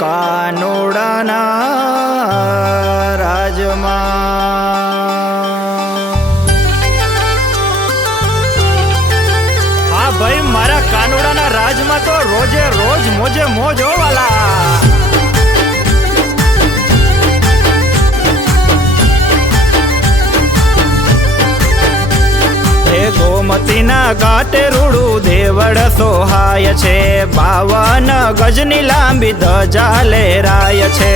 કાનોડાના રાજમાં। હા ભાઈ, મારા કાનોડાના રાજમાં તો રોજે રોજ મોજે મોજ હો વાલા। ગોમતીના ઘાટે રૂડું દેવળ સોહાય છે, 52 ગજની લાંબી ધજા લહેરાય છે।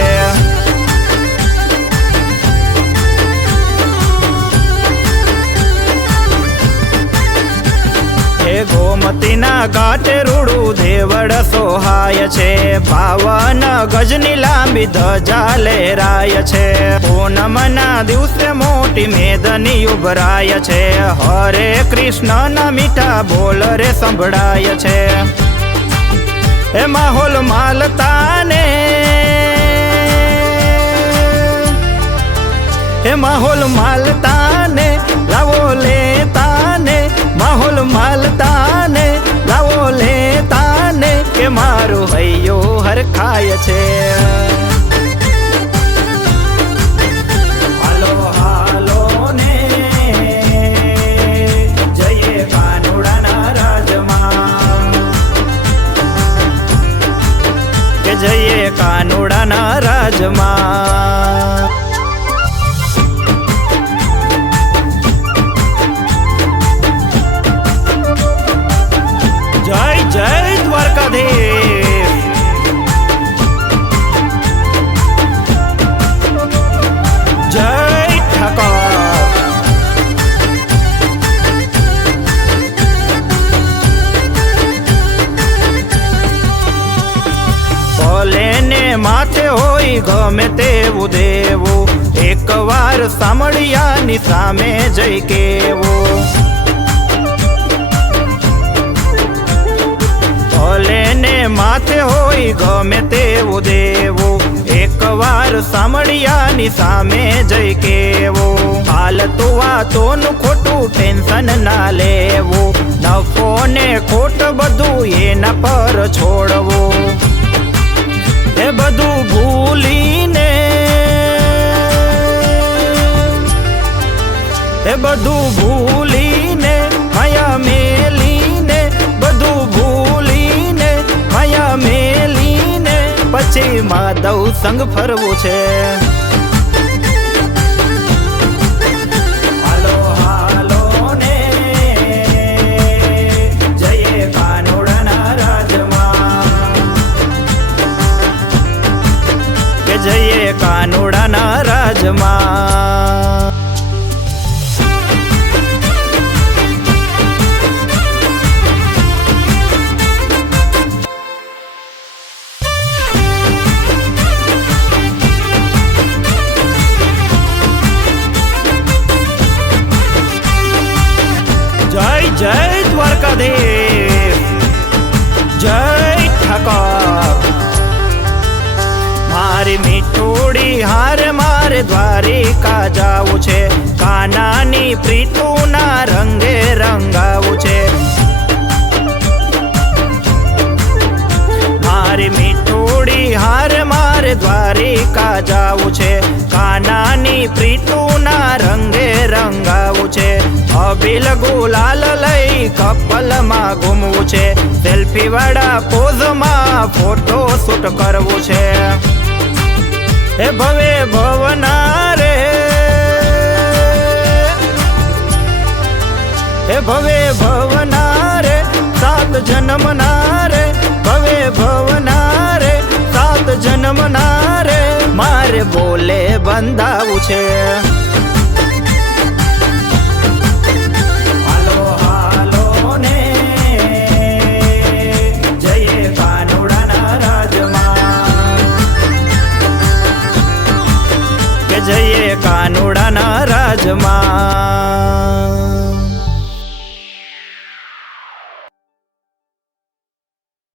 ગોમતીના ઘાટે રૂડું દેવળ સોહાય છે, 52 ગજની લાંબી ધજા લહેરાય છે। પૂનમના દિવસે મોટી મેદની ઉભરાય છે, હરે કૃષ્ણના મીઠા બોલ રે સંભળાય છે। એ માહોલ માલતાને, એ માહોલ માલતાને લાવો લેતાને, માહોલ માલતાને લાવો લેતાને, કે મારું હૈયો હરખાય છે। હાલો હાલો ને જઈએ કાનોડાના રાજમાં, કે જઈએ કાનોડાના રાજમાં। જય જય દ્વારકાધીશ। જય ઠાકોર। ભલે ને માથે હોય ગમે તેવું દેવું, એકવાર સાંભળ્યાની સામે જઈ કેવું। ભલે ને માથે હોય ગમે તેવું દેવું, એકવાર સાંભળ્યાની સામે જઈ કેવું। હાલતું વાતોનું ખોટું ટેન્શન ના લેવું, નફો ને ખોટ બધું એના પર છોડવું। એ બધું ભૂલીને, એ બધું ભૂલીને માયા મેલીને, બધું ભૂલીને માયા મેલીને પછી માધવ સંગ ફરવું છે। હાલો હાલો ને જઈએ કાનોડાના રાજમાં, કે જઈએ કાનોડાના રાજમાં। જય જય દ્વારકાધીશ। જય ઠાકોર। મારી મીઠોડી હારે મારે દ્વારિકા જાવું છે, કાનાની પ્રીતુના રંગે રંગાવું છે। મારી મીઠોડી હારે મારે દ્વારિકા જાવું છે, કાનાની પ્રીતુના રંગે રંગાવું છે। અબીલ ગુલાલ લઈ કપલમાં ઘૂમવું છે, સેલ્ફી વાળા પોઝમાં ફોટો શૂટ કરવું છે। હે ભવે ભવના રે, હે ભવે ભવના રે 7 જન્મના રે, ભવે ભવના રે 7 જન્મના રે, મારે બોલે બંધાવું છે।